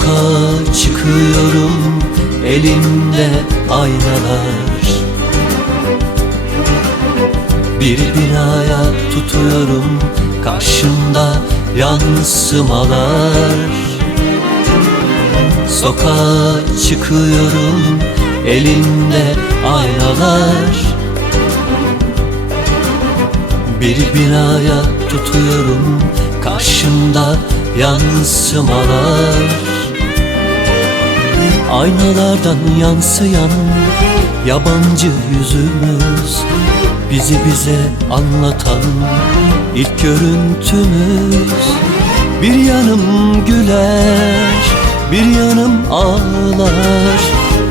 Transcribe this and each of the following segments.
Sokağa çıkıyorum, elimde aynalar. Bir binaya tutuyorum, karşımda yansımalar. Sokağa çıkıyorum, elimde aynalar. Bir binaya tutuyorum, karşımda yansımalar. Aynalardan yansıyan yabancı yüzümüz, bizi bize anlatan ilk görüntümüz. Bir yanım güler, bir yanım ağlar.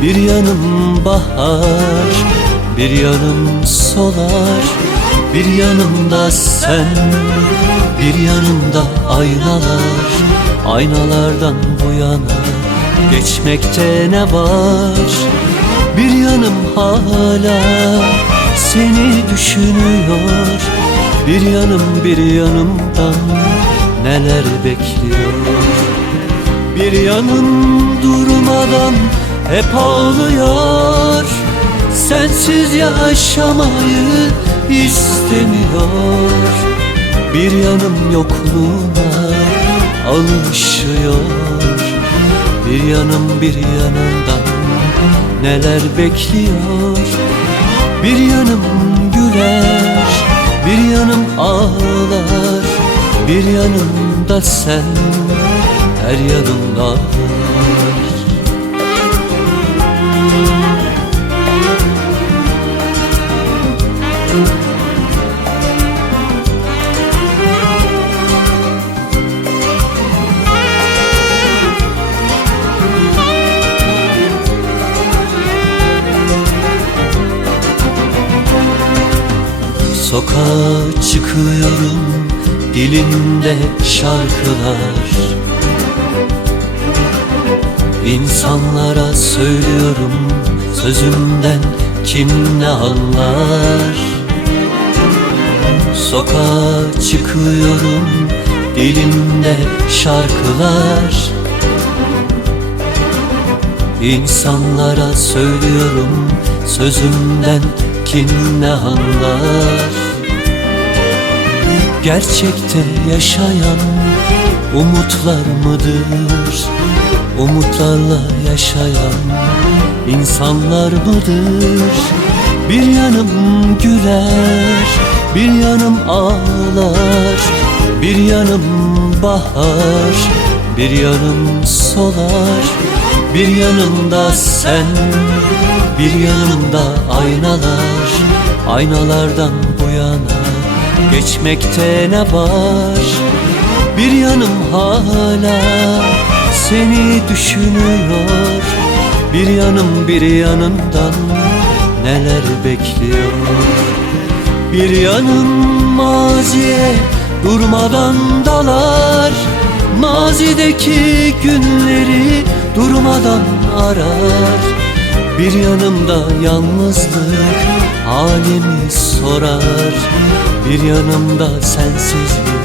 Bir yanım bahar, bir yanım solar. Bir yanımda sen, bir yanımda aynalar. Aynalardan bu yana geçmekte ne var? Bir yanım hala seni düşünüyor. Bir yanım bir yanımdan neler bekliyor? Bir yanım durmadan hep ağlıyor, sensiz yaşamayı istemiyor. Bir yanım yokluğuna alışıyor. Bir yanım bir yanımdan neler bekliyor? Bir yanım güler, bir yanım ağlar. Bir yanımda sen, her yanımda var. Sokağa çıkıyorum, dilimde şarkılar. İnsanlara söylüyorum, sözümden kim ne anlar? Sokağa çıkıyorum, dilimde şarkılar. İnsanlara söylüyorum, sözümden kim ne anlar? Gerçekte yaşayan umutlar mıdır? Umutlarla yaşayan insanlar mıdır? Bir yanım güler, bir yanım ağlar. Bir yanım bahar, bir yanım solar. Bir yanımda sen, bir yanımda aynalar. Aynalardan bu yana geçmekte ne var? Bir yanım hala seni düşünüyor. Bir yanım bir yanımdan neler bekliyor? Bir yanım maziye durmadan dalar. Mazideki günleri durmadan arar. Bir yanımda yalnızlık halimi sorar. Bir yanımda sensizlik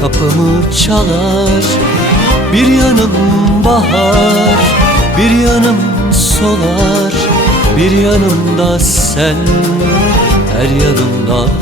kapımı çalar. Bir yanım bahar, bir yanım solar. Bir yanımda sen, her yanımda